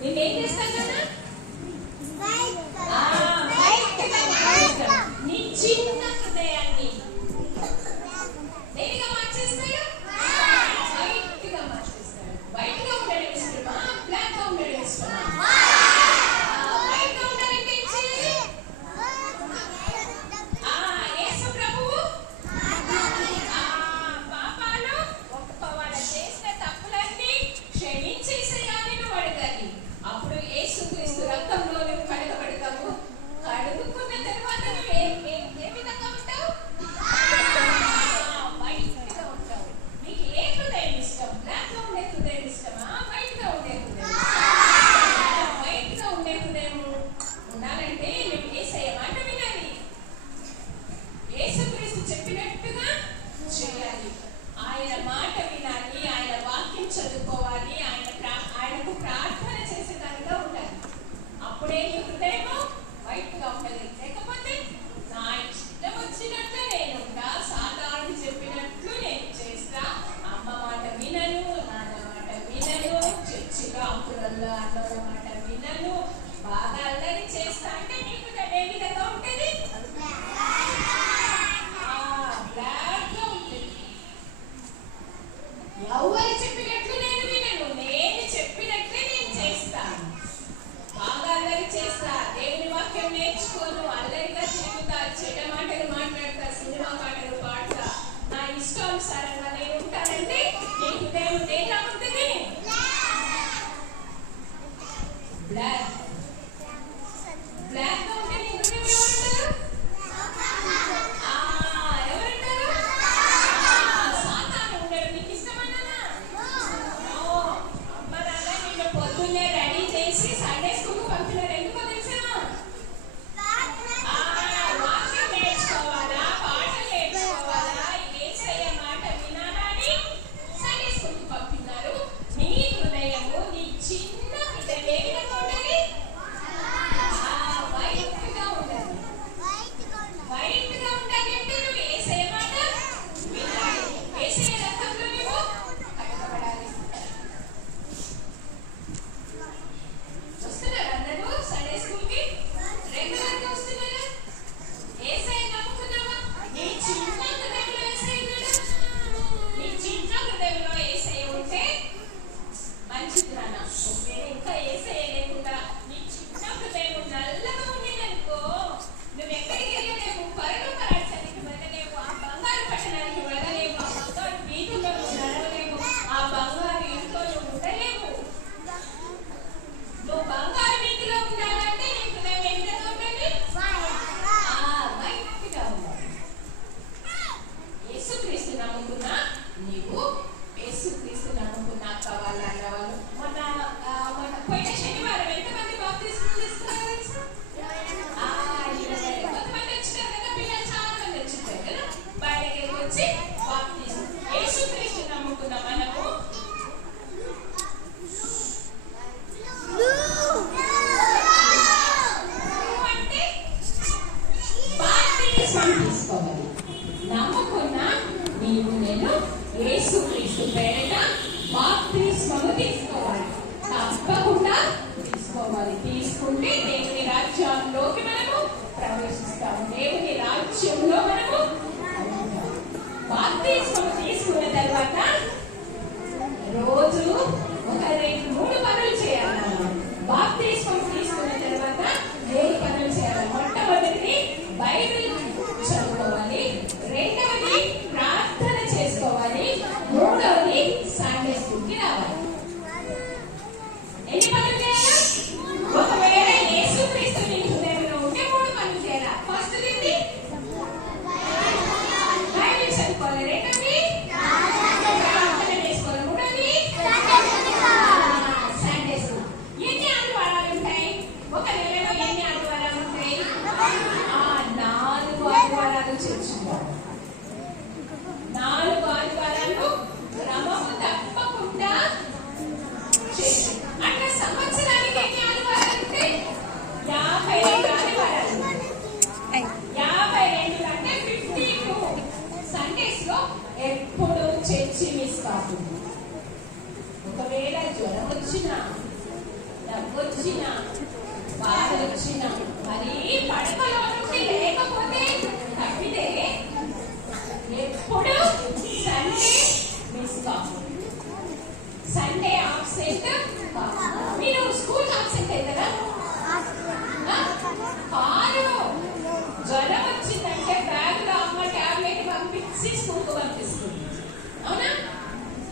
నేనేం చేస్తాను కదా నీ చిన్న హృదయాన్ని దేనిగా మార్చేస్తాడు? వైట్ గా మార్చేస్తాడు. వైట్ గా ఉండడం ఇష్టమా, బ్లాక్ గా ఉండడం ఇష్టమా? వైట్ గా ఉండాలంటే ఏం చేయాలి? యేసు ప్రభువు పాపాలు ఒప్పుకోవాలి, చేసిన తప్పులన్నీ క్షమించేసేయాలి నువ్వు అడగాలి. అప్పుడు యేసుక్రీస్తు రక్తంలో నువ్వు కడగబడతావు. కడుగుకున్న తర్వాత నువ్వు ఏ విధంగా ఉంటావు? వైట్ గా ఉంటావు. నీకు ఏ హృదయం ఇష్టం? బ్లాక్ గా ఉండే హృదయం ఇష్టమా, వైట్ గా ఉండే హృదయం? వైట్ గా ఉండే హృదయం ఉండాలంటే నువ్వు యేసయ్య మాట వినాలి, యేసుక్రీస్తు చెప్పినట్టుగా చేయాలి. ఆయన మాట వినాలి, ఆయన వాక్యం చదువుకోవాలి, ఆయనకు ప్రార్థన చేసేదానిగా ఉండాలి. అప్పుడే నీ హృదయం వైట్ గా ఉండాలి. లేకపోతే నా ఇష్టం వచ్చినట్లు నేను ఉంటా, సాతాను చెప్పినట్లు నేను చేస్తా, అమ్మ మాట వినను, నాన్న మాట వినను, చర్చిలో అంకులలో అన్నల మాట వినను, బాగా అల్లరి చేస్తా అంటే నీకు ఏ విధంగా ఉంటుంది? బ్లాక్ గా ఉంటుంది. ఎవరు చెప్పినట్లు నేను వినను, నేను చెప్పినట్లే నేను చేస్తాను, బాగా అల్లరి చేస్తా, దేవుని వాక్యం నేర్చుకోను, అల్లరిగా తిరుగుతా, చెడ్డ మాటలు మాట్లాడతా, సినిమా పాటలు పాడతా, నా ఇష్టానుసారంగా నేను ఉంటానంటే నీ హృదయం దేనిలా ఉంటుంది? బ్లాక్ బ్లాక్ గా ఉంటే నీ హృదయం ఎవరుంటారు? సాతాను ఉంటాడు. నీకు ఇష్టమన్నానా? అమ్మ నాన్న నిన్ను పొద్దున్నే రెడీ చేసి సండే స్కూల్ పంపినారు. ఎందుకో తెలుసా? వాక్యం నేర్చుకోవాలా, పాటలు నేర్చుకోవాలా, యేసయ్య మాట వినాలని సండే స్కూల్ పంపినారు. నీ హృదయము, నీ చిన్న హృదయం ఏ విధంగా ఉండాలి? వైట్ గా ఉండాలి. వైట్ గా ఉండాలి అంటే నువ్వు యేసయ్య మాట వినాలి, యేసయ్య రక్తంలో నువ్వు కడగబడాలి. వస్తున్నారా అందరూ సండే స్కూల్ కి? రెగ్యులర్ గా వస్తున్నారా? యేసయ్య నమ్ముకున్నావా? నీ చిన్న హృదయంలో యేసయ్య ఉన్నాడా? నీ చిన్న హృదయంలో యేసయ్య ఉంటే మంచిది నాన్న. నేను ఇంకా యేసయ్య లేకుండా నీ చిన్న హృదయం నల్లగా ఉండేదనుకో, నువ్వు ఎక్కడికి వెళ్ళలేవు, పరలోక రాజ్యానికి వెళ్ళలేవు, ఆ బంగారు పట్టణానికి వెళ్ళలేవు, ఆ బంగారు వీధుల్లో నువ్వు నడవలేవు, ఆ బంగారు ఇంట్లో నువ్వు ఉండలేవు. నువ్వు బంగారు వీధిలో ఉండాలంటే నీ హృదయం ఏ విధంగా ఉండాలి? వైట్ గా ఉండాలి. యేసుక్రీస్తు నమ్ముకున్నా నీవు, యేసుక్రీస్తు నమ్ముకున్నా కావాలా అన్నవాళ్ళు మొన్న పోయిన శనివారం ఎంతమంది బాప్తిస్మం తీసుకున్నారో తెలుసా? 20 కొంతమంది వచ్చినారు కదా, పిల్లలు చాలా మంది వచ్చింటారు కదా, బయటకి వచ్చి బాప్తిస్మం. యేసుక్రీస్తు నమ్ముకున్న మనము అంటే బాప్తిస్మం తీసుకోవాలి. నమ్ముకున్న నీవు నేను యేసుక్రీస్తు పేరిట బాప్తిస్మము తీసుకోవాలి. తప్పకుండా తీసుకోవాలి. తీసుకుంటే దేవుని రాజ్యంలోకి మనము ప్రవేశిస్తాము, దేవుని రాజ్యంలో మనము బాప్తిస్మము తీసుకున్న తర్వాత రోజు ఒక 2-3 పనులు చేయాలి. బాప్తిస్మం తీసుకున్న తర్వాత 3 పనులు చేయాలి. మొట్టమొదటిది బైబిల్ చదువుకోవాలి, రెండవది ప్రార్థన చేసుకోవాలి, మూడవది సండే స్కూల్కి రావాలి. ఎన్ని పనులు చేయాలి? ఒకవేళ యేసుక్రీస్తు నీ హృదయంలో ఉంటే 3 పనులు చేయాలి. ఫస్ట్ ఏంటి? బైబిల్ చదువుకోవాలి, రెండవది ప్రార్థన చేసుకోవాలి, మూడవది వచ్చినా బాధ వచ్చినా మరి పడకలో నుండి లేకపోతే తప్పితే ఎప్పుడు సండే మిస్ కాదు, సండే ఆబ్సెంట్ మీరు స్కూల్ ఆబ్సెంట్ అవుతారా? కాదు, జ్వరం వచ్చిందంటే బ్యాగ్ లో అమ్మ టాబ్లెట్ పంపించి స్కూల్కు పంపిస్తుంది, అవునా?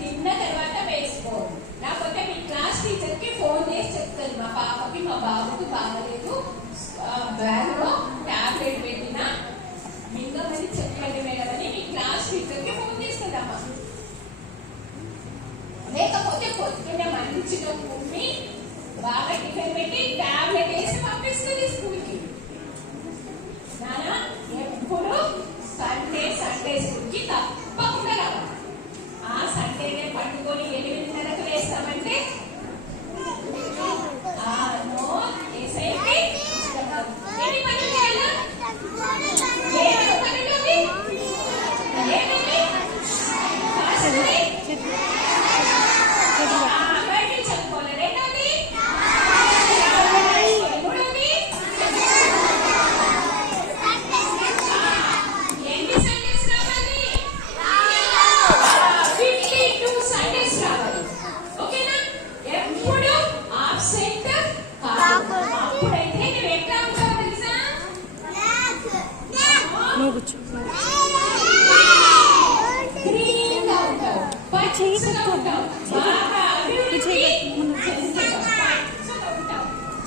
తిన్న తర్వాత వేసుకో, లేకపోతే మీ క్లాస్ టీచర్ కి ఫోన్ చేసి చెప్తారు మా పాపకి మా బాబుకి బాగలేదు, బ్యాగ్ లో టాబ్లెట్ పెట్టినా మింగమని చెప్పండి మేడం అని మీ క్లాస్ టీచర్ కి ఫోన్ చేస్తుందమ్మా. లేకపోతే పొద్దున్నే మంచిగా కుమ్మి బాగా టిఫిన్ పెట్టి టాబ్లెట్ వేసి పంపిస్తుంది స్కూల్ కి. నానా ఎప్పుడు సండే స్కూల్ కి తప్పకుండా రావాలి. ఆ సండేనే పట్టుకొని 8:30కు వేస్తామంటే ఎన్ని పనులు చేయాలా? ఏమేమి పనులు? ఏమేమి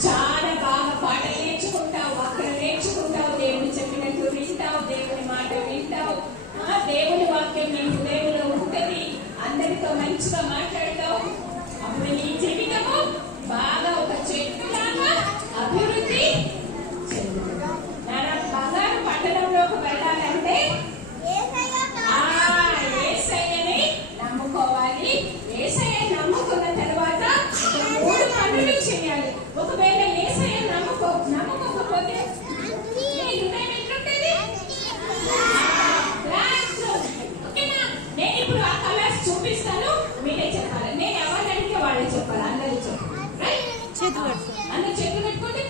చాలా బాగా పాటలు నేర్చుకుంటావు, అక్కడ నేర్చుకుంటావు, దేవుడు చెప్పినట్టు వింటావు, దేవుని మాట వింటావు, దేవుని వాక్యం నీ హృదయంలో ఉంటుంది, అందరితో మంచిగా మాట్లాడతావు. అప్పుడు నీ జీవితము బాగా ఒక చెట్టులాగా అభివృద్ధి చెందుతుంది. బంగారు పట్టణంలోకి వెళ్ళాలంటే యేసయ్యని నమ్ముకోవాలి. యేసయ్య నమ్ముకున్న తర్వాత 3 పనులు చేయాలి. ఒకవేళ యేసయ్య నమ్ముకోకపోతే నీ హృదయం ఎట్లుంటది? ఓకేనా? నేను ఇప్పుడు ఆ కలర్స్ చూపిస్తాను, మీరే చెప్పాలి. నేను ఎవరిని అడిగితే వాళ్ళే చెప్పాలి, అందరూ చెప్పాలి. అందరూ చేతులు పెట్టుకోండి.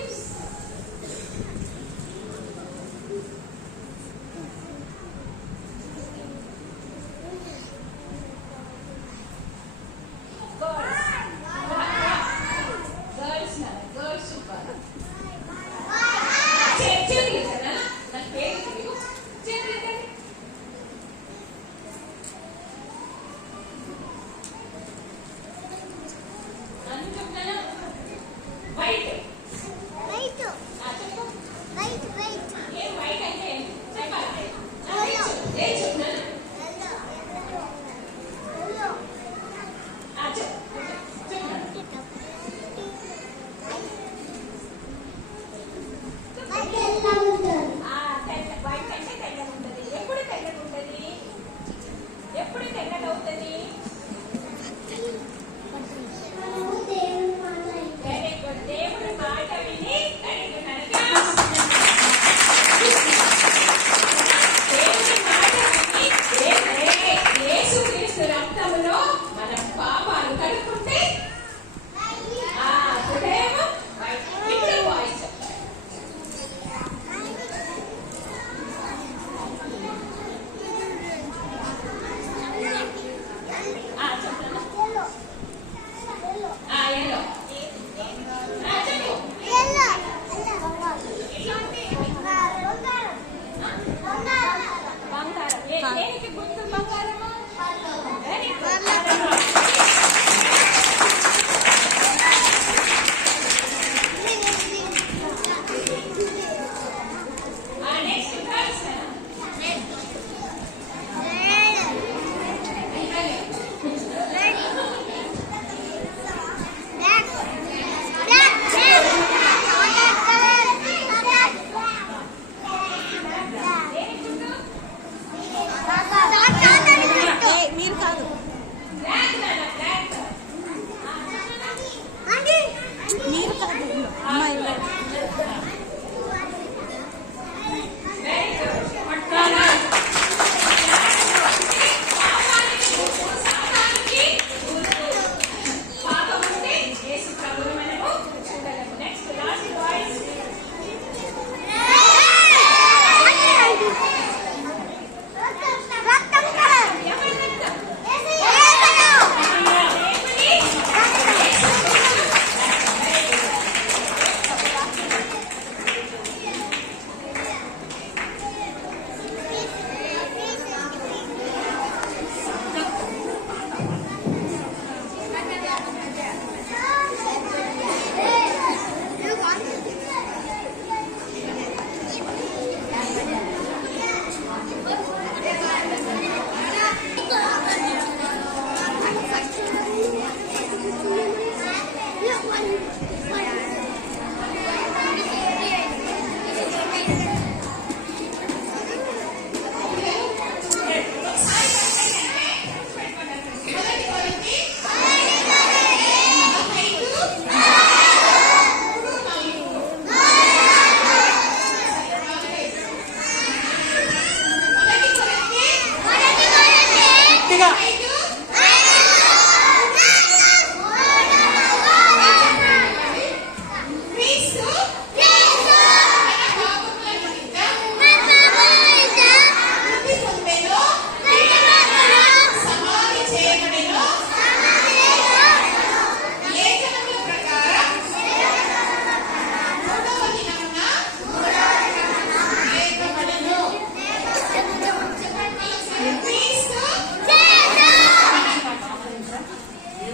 గట్టిగా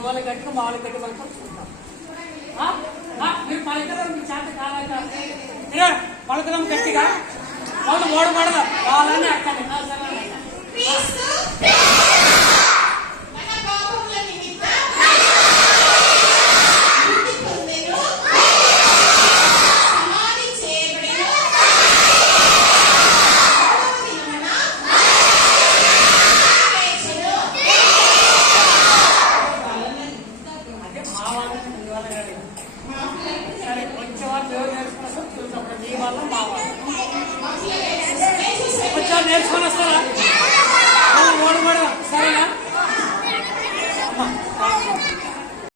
వాళ్ళ గట్టిగా మా వాళ్ళ గట్టి వాళ్ళకి చూద్దాం. మీరు పలకడం మీ చేత కావాలి పలకడం గట్టిగా వాళ్ళు ఓడబడదు వాళ్ళని అక్కడ సరే కొంచెం వాళ్ళు దేవుడు నేర్చుకున్న చూసినప్పుడు మీ వల్ల మా వాళ్ళు కొంచెం నేర్చుకొని వస్తారా ఓడబడదా సరేనా